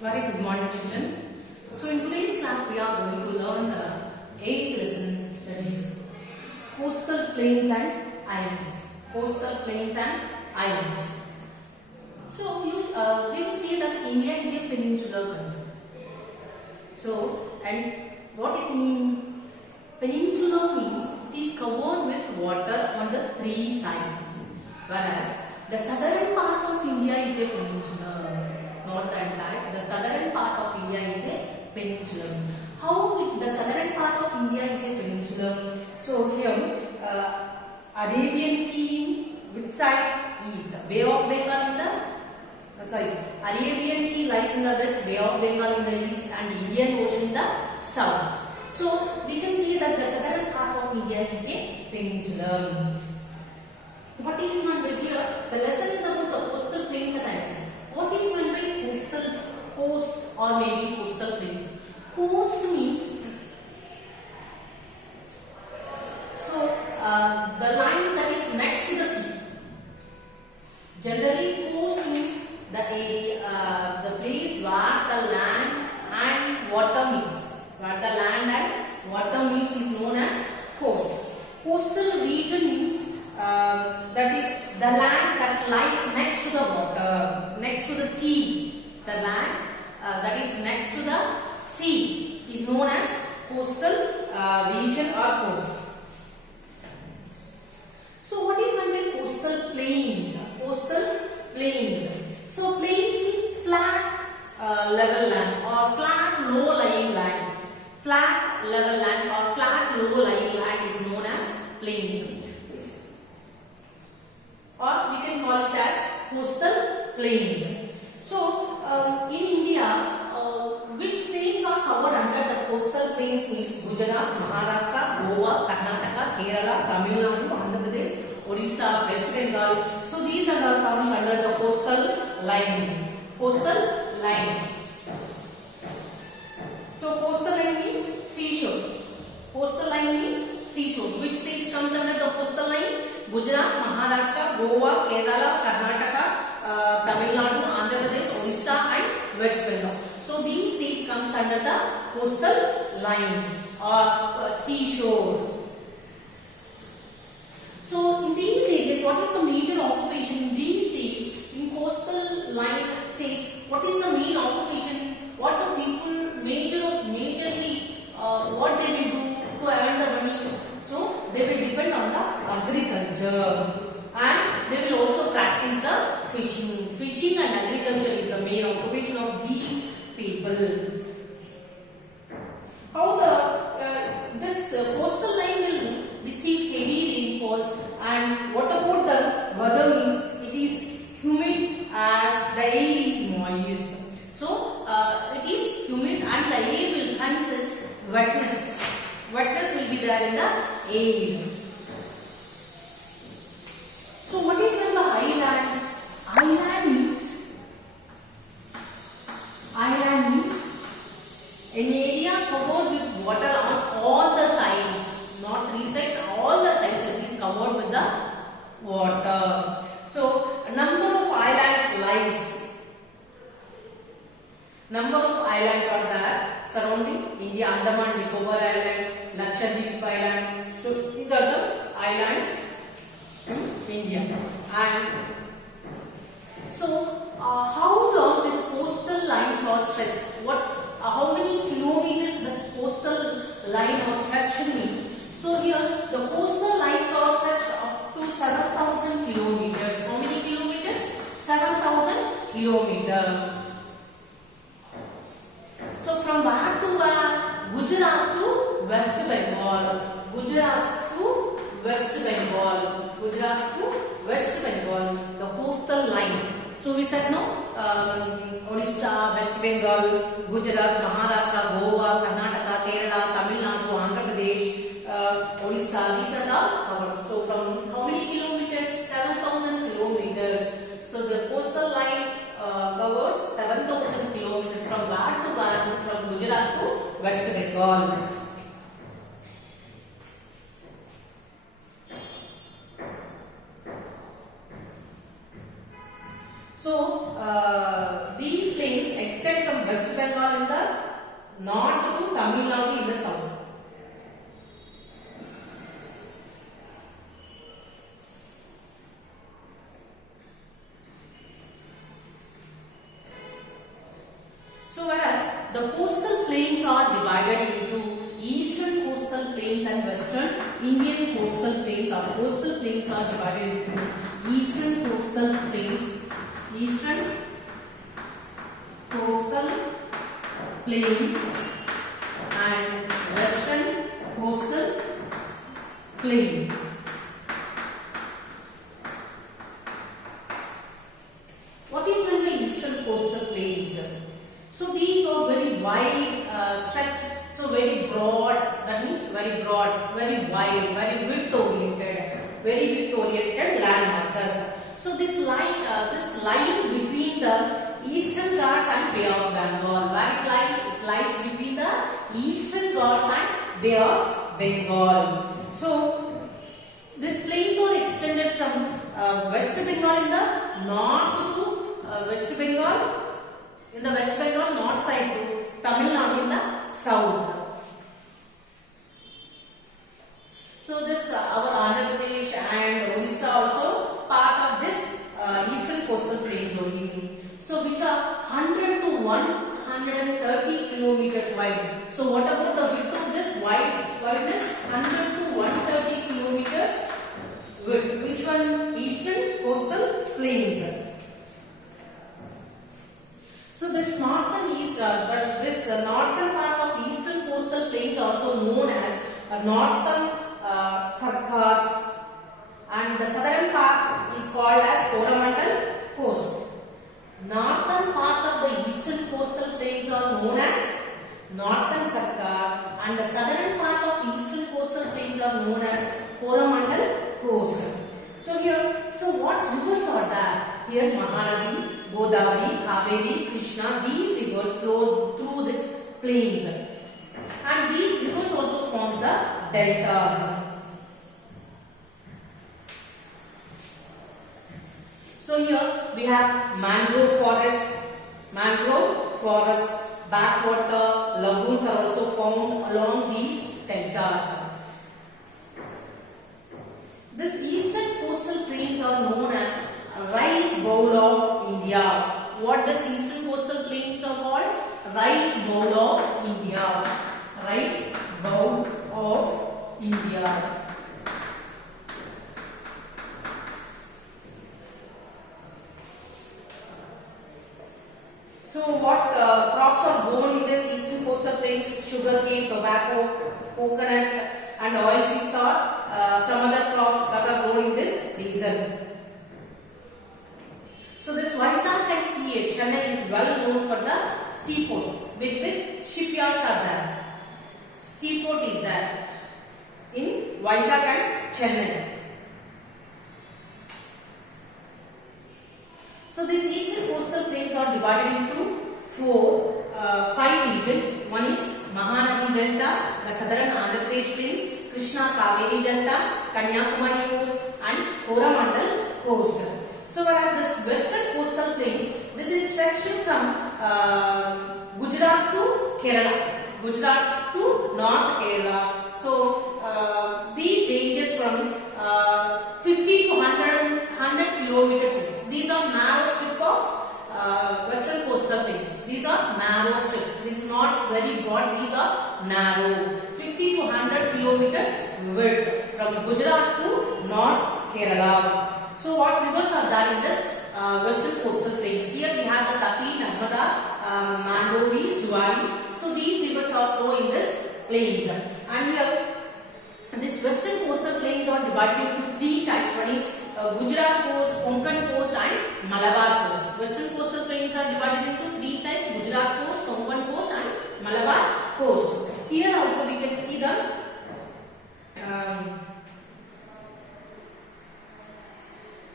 Very good morning, children. So in today's class we are going to learn the 8th lesson, that is coastal plains and islands. Coastal plains and islands. So we will see that India is a peninsular country. So, and what it means? Peninsular means it is covered with water on the 3 sides, whereas the southern part of India is a peninsula. Not the entire. The southern part of India is a peninsula. How the southern part of India is a peninsula? So here, Arabian Sea, which side is the Bay of Bengal in the Arabian Sea lies in the west, Bay of Bengal in the east, and Indian Ocean in the south. So we can see that the southern part of India is a peninsula. What is meant by here? The lesson is about the coastal plains and islands. What is meant by coast or maybe coastal plains? Coast means the line that is next to the sea. Generally, coast means the area, the place where the land and water meets. Where the land and water meets is known as coast. Coastal region means that is the land that lies next to the water, next to the sea. The land that is next to the sea is known as coastal region or coast. So what is meant by coastal plains? Coastal plains. So plains means flat level land or flat low lying land. Flat level land or flat low lying land is known as plains. Or we can call it as coastal plains. So in India, which states are covered under the coastal plains means Gujarat, Maharashtra, Goa, Karnataka, Kerala, Tamil Nadu, Andhra Pradesh, Odisha, West Bengal. So these are all covered under the coastal line. Coastal line. So coastal line means seashore. Coastal line means seashore. Which states comes under the coastal line? Gujarat, Maharashtra, Goa, Kerala, Karnataka, Tamil Nadu, Andhra Pradesh, Odisha and West Bengal. So these states comes under the coastal line or seashore. So in these areas, what is the major occupation in these states? In coastal line states, what is the main occupation? What the people majorly what they will do to earn the money? So they will depend on the agriculture and they will also practice the fishing. Fishing and agriculture is the main occupation of these people. How this coastal line will receive heavy rainfalls, and what about the weather means it is humid as the air is moist. So it is humid and the air will consist wetness. Wetness will be there in the air. So what is meant by island? Island means an area covered with water on all the sides, not 3 sides, all the sides it is covered with the water. So a number of islands are there surrounding India: Andaman Nicobar Island, Lakshadweep Islands. So these are the islands in India. And so how long this coastal lines are stretched? How many kilometers this coastal line or stretched means? So here the coastal lines are stretched up to 7,000 kilometers. How many kilometers? 7,000 kilometers. So from where to where? Gujarat to West Bengal. Gujarat to West Bengal. Gujarat to West Bengal. The coastal line. So we said no. Odisha, West Bengal, Gujarat, Maharashtra, Goa, Karnataka, Kerala, Tamil Nadu, Andhra Pradesh, Odisha. These are all covered. So from how many kilometers? 7,000 kilometers. So the coastal line covers 7,000 kilometers from where to where? From Gujarat to West Bengal. So these plains extend from West Bengal in the north to Tamil Nadu in the south. So whereas the coastal plains are divided into eastern coastal plains and western Indian coastal plains. Our coastal plains are divided into eastern coastal plains, eastern coastal plains and western coastal plain. What is meant by eastern coastal plains? So these are very wide stretch, so very broad, that means very broad, very wide, very width oriented land masses. So this line between the Eastern Ghats and Bay of Bengal, where it lies between the Eastern Ghats and Bay of Bengal. So these plains are extended from West Bengal in the north to West Bengal. In the West Bengal north side to Tamil Nadu in the south. So this our Andhra Pradesh and Odisha also part of this eastern coastal plains only. So which are 100 to 130 kilometers wide. So what about the width of this wideness? 100 to 130 kilometers width. Which one? Eastern coastal plains. So this northern northern part of eastern coastal plains also known as northern Sarkars, and the southern part is called as Coromandel coast. Northern part of the eastern coastal plains are known as northern Sarkar, and the southern part of eastern coastal plains are known as Coromandel coast. So what rivers are there? Here Mahanadi, Godavari, Kaveri, Krishna, these rivers flow through this plains, and these rivers also form the deltas. So here we have mangrove forest, backwater, lagoons are also found along these deltas. This eastern coastal plains are known as rice bowl of India. What does eastern coastal plains are called? Rice bowl of India. Rice bowl of India. So what crops are grown in this eastern coastal plains? Sugarcane, tobacco, coconut and oil seeds are some other crops that are grown in this region. So this Vizag and CA, Chennai is well known for the seaport. With shipyards are there. Seaport is there in Vizag and Chennai. So these eastern coastal plains are divided into five regions. One is Mahanadi Delta, the southern Andhra Pradesh plains, Krishna Kaveri Delta, Kanyakumari coast and Coromandel coast. So whereas this western coastal plains, this is stretching from Gujarat to Kerala, Gujarat to North Kerala. So these ranges from 50 to 100 kilometers. These are narrow strip of western coastal plains. These are narrow strip. This is not very broad. These are narrow. 50 to 100 kilometers width from Gujarat to North Kerala. So what rivers are there in this western coastal plains? Here we have the Tapi, Narmada, Mandovi, Zuari. So these rivers are flow in this plains. And here this western coastal plains are divided into three types. One is Gujarat coast, Konkan coast and Malabar coast. Western coastal plains are divided into three types: Gujarat coast, Konkan coast and Malabar coast. Here also we can see the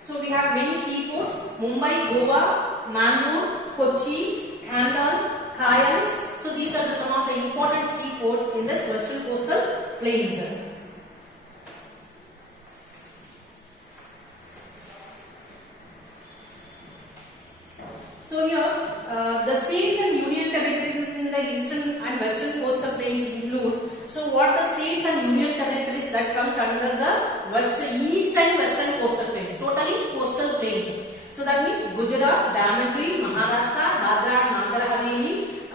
so we have many seaports: Mumbai, Goa, Mangalore, Kochi, Kandal, Kayals. So these are some of the important seaports in this western coastal plains. So here, the states and union territories in the eastern and western coastal plains include. So what the states and union territories that comes under the east and western coastal plains, totally coastal plains. So that means Gujarat, Daman-Diu, Maharashtra, Dadra and Nagar Haveli.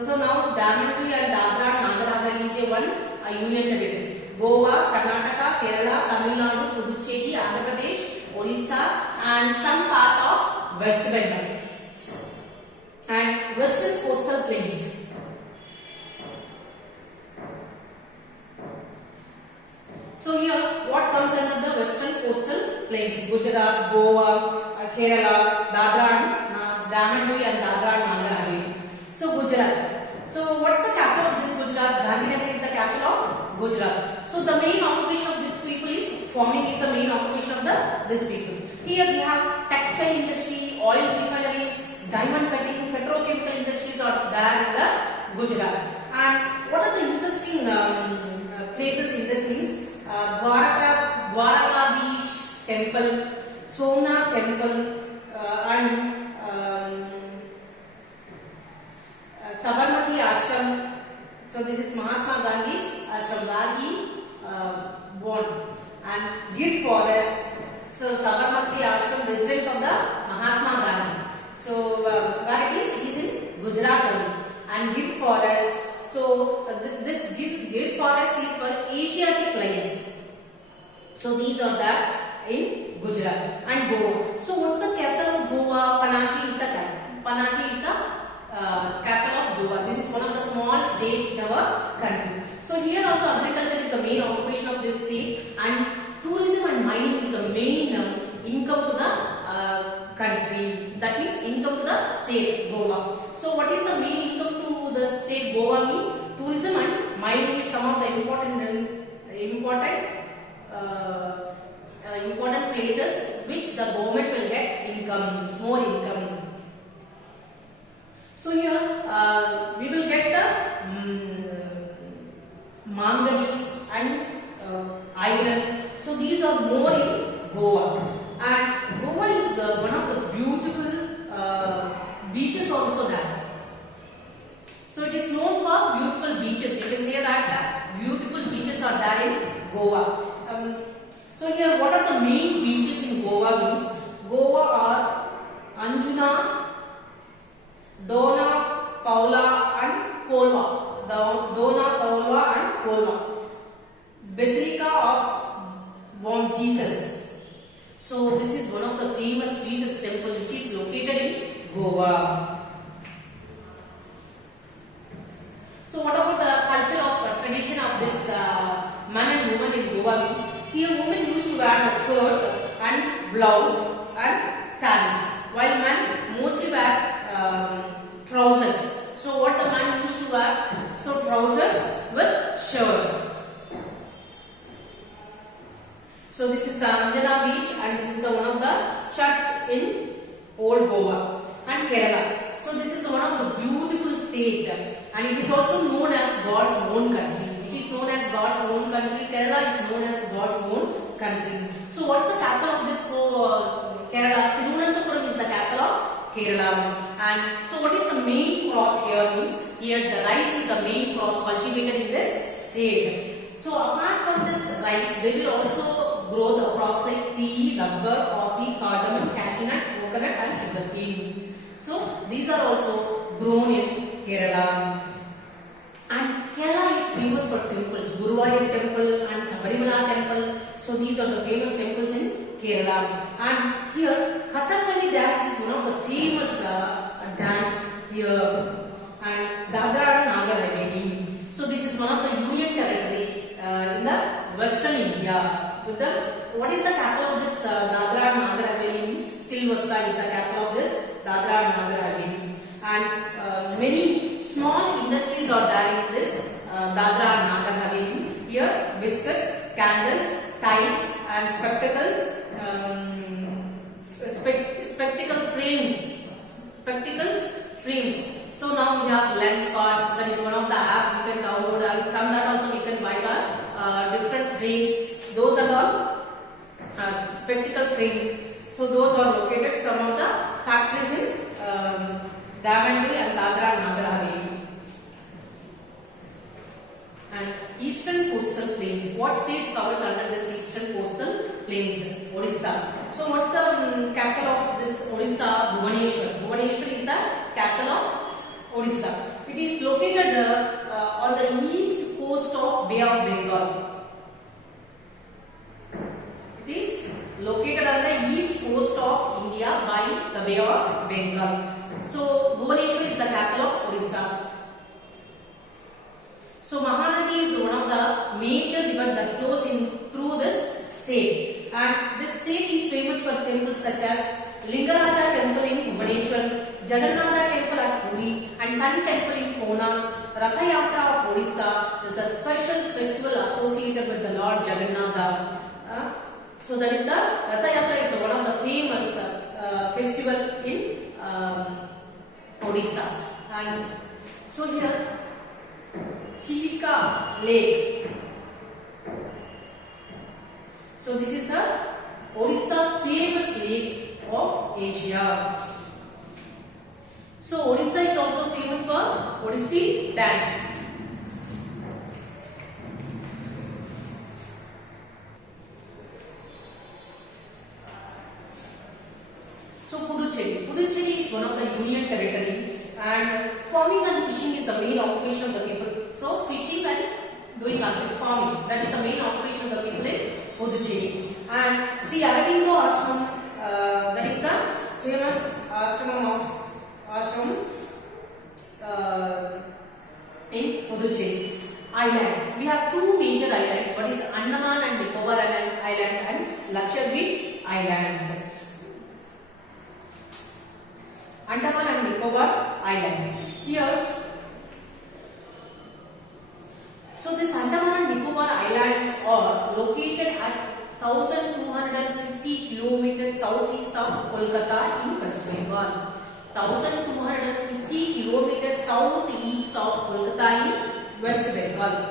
So now Daman-Diu and Dadra and Nagar Haveli is a one union territory. Goa, Karnataka, Kerala, Tamil Nadu, Puducherry, Andhra Pradesh, Odisha and some part of West Bengal and western coastal plains. So here what comes under the western coastal plains? Gujarat, Goa, Kerala, Dadra and Daman-Diu and Dadra and Nagar Haveli. So Gujarat. So what's the capital of this Gujarat? Gandhinagar is the capital of Gujarat. So the main occupation of this people is farming is the main occupation of this people. Here we have textile industry, oil refineries, diamond cutting, petrochemical industries are there in the Gujarat. And what are the interesting places in this means? Dwarakadish temple, Somnath temple, and Sabarmati ashram. So this is Mahatma Gandhi's ashram where he born. And Gir forest. So Sabarmati ashram, residence of the Mahatma Gandhi. So where it is in Gujarat only. And Gir forest. So this Gir forest is for Asiatic lions. So these are there in Gujarat and Goa. So what's the capital of Goa? Panaji is the capital. Panaji is the capital of Goa. This is one of the small states in our country. So here also agriculture is the main occupation of this state and tourism and mining is the main income to the country. That means income to the state Goa. So what is the main income to the state Goa means? Tourism and mining is some of the important places which the government will get income, more income. So here we will get the manganese and iron. So these are more in Goa. And Goa is one of the beautiful beaches also there. So it is known for beautiful beaches. We can say that beautiful beaches are there in Goa. So here what are the main beaches in Goa means? Goa are Anjuna, Dona, Paula and Kolva. Dona, Paula and Kolva. Basilica of Born Jesus. So this is one of the famous Jesus temple which is located in Goa. So what about the culture of tradition of this man and woman in Goa means? Here women used to wear a skirt and blouse and sarees, while men mostly wear trousers. So what the man used to wear? So trousers with shirt. So this is the Anjana beach and this is the one of the church in Old Goa and Kerala. So this is one of the beautiful state and it is also known as God's own country. It is known as God's own country. Kerala is known as God's own country. So what's the capital of this Kerala? Thiruvananthapuram is the capital of Kerala. And so what is the main crop here means? Here the rice is the main crop cultivated in this state. So apart from this rice, they will also grow the crops like tea, rubber, coffee, cardamom, cashew nut, coconut and sugarcane. So these are also grown in Kerala. And Kerala is famous for temples, Guruvayur temple and Sabarimala temple. So these are the famous temples in Kerala. And here Kathakali dance is one of the famous dance here. And Dadra and Nagar Haveli. So this is one of the union territory in the western India. With the what is the capital of this Dadra and Nagar Haveli means? Silvassa is the capital of this Dadra and Nagar Haveli. And many small industries are there in this Dadra and Nagar Haveli. Here biscuits, candles, tiles and spectacles, spectacle frames. So now we have Lenskart, that is one of the app we can download and from that also we can buy the different frames. Those are all spectacle frames. So those are located some of the factories in capital of Odisha. It is located on the east coast of Bay of Bengal. It is located on the east coast of India by the Bay of Bengal. So Bhubaneswar is the capital of Odisha. So Mahanadi is one of the major rivers that flows in through this state, and this state is famous for temples such as Lingaraja temple in Bhubaneswar, Jagannatha temple at Puri, and Sun temple in Konark. Ratha Yatra of Odisha is the special festival associated with the Lord Jagannatha. So that is the Ratha Yatra is one of the famous festival in Odisha. And so here Chilika Lake. So this is the Odisha's famous lake of Asia. So Odisha is also famous for Odissi dance. So Puducherry is one of the union territory, and farming and fishing is the main occupation of the people. So fishing and doing farming, that is the main occupation of the people in Puducherry. And Sri Aurobindo Ashram, that is the famous ashram in Puducherry. Islands. We have two major islands. One is Andaman and Nicobar Islands and Lakshadweep Islands. Andaman and Nicobar Islands. Here, so this Andaman and Nicobar Islands are located at 1250 kilometers southeast of Kolkata in West Bengal. 1250 kilometers southeast of Kolkata in West Bengal.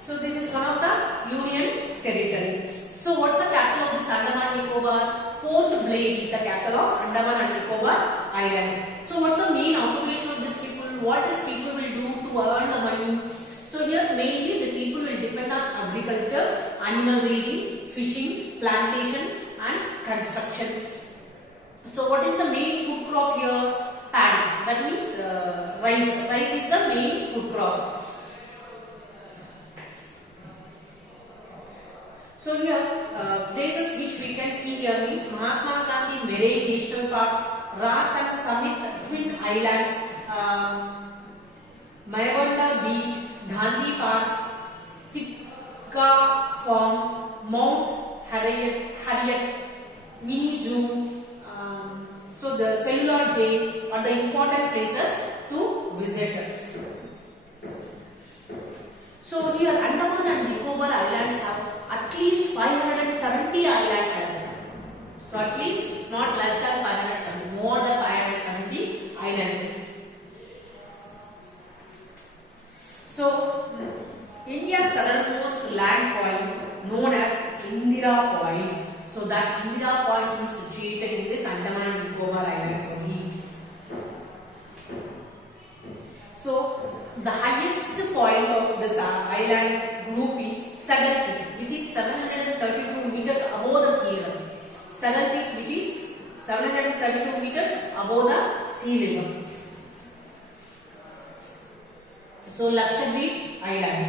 So this is one of the union territory. So what's the capital of this Andaman and Nicobar? Port Blair is the capital of Andaman and Nicobar Islands. So what's the main occupation of these people? What these people will do to earn the money? So here mainly the people will depend on agriculture, animal breeding, fishing, plantation and construction. So what is the main food crop here? Paddy. That means rice. Rice is the main food crop. So here places which we can see here means Mahatma Gandhi Merai National Park, Ras and Samit Twin Islands, Mayawanda Beach, Gandhi Park, Sitka Farm, Mount Harriet, Mini Zoo. So the cellular jail are the important places to visit. So here Andaman and Nicobar Islands have at least 570 islands are there. So at least it's not less than 570, more than 570 islands. So India's southernmost land point known as Indira Points. So that Indira Point is situated in this Andaman and Nicobar Islands only. So the highest point of this island group is Sagar Peak, which is 732 meters above the sea level. Sagar Peak, which is 732 meters above the sea level. So Lakshadweep Islands.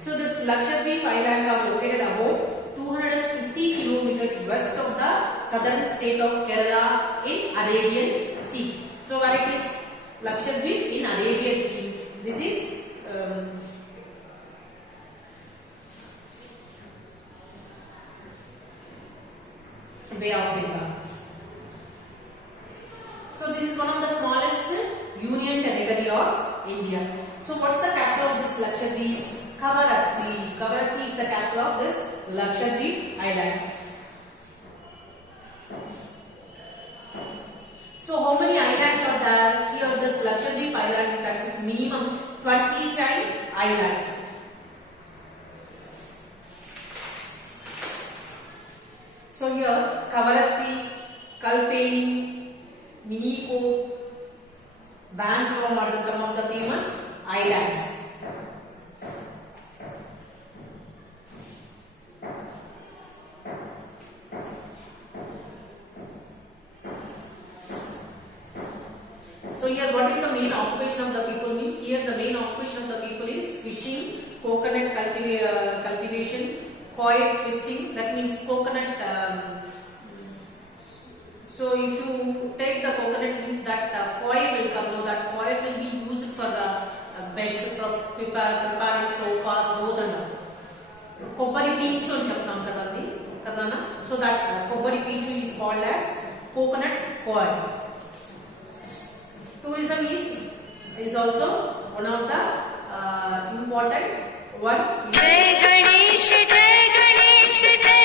So this Lakshadweep Islands are located about 250 kilometers west of the southern state of Kerala in Arabian Sea. So where it is Lakshadweep in Arabian Sea. This is Bay of Bengal. So this is one of the smallest union territory of India. So what's the capital of this Lakshadweep? Kavaratti. Kavaratti is the capital of this Lakshadweep Island. So how many islands are there? Here this Lakshadweep Island consists minimum 25 islands. So here Kavaratti, Kalpeni, Miniko, Bandrom are some of the famous islands. fishing, coconut cultivation, coir twisting, that means coconut. So if you take the coconut, means that coir will come. Now that coir will be used for beds, preparing sofas, doors and all. Kobbari peechu అని చెప్తాం కదండి కదనా. So that kobbari peechu is called as coconut coir. Tourism is also one of the important one. Jai Ganesh, Jai Ganesh, Jai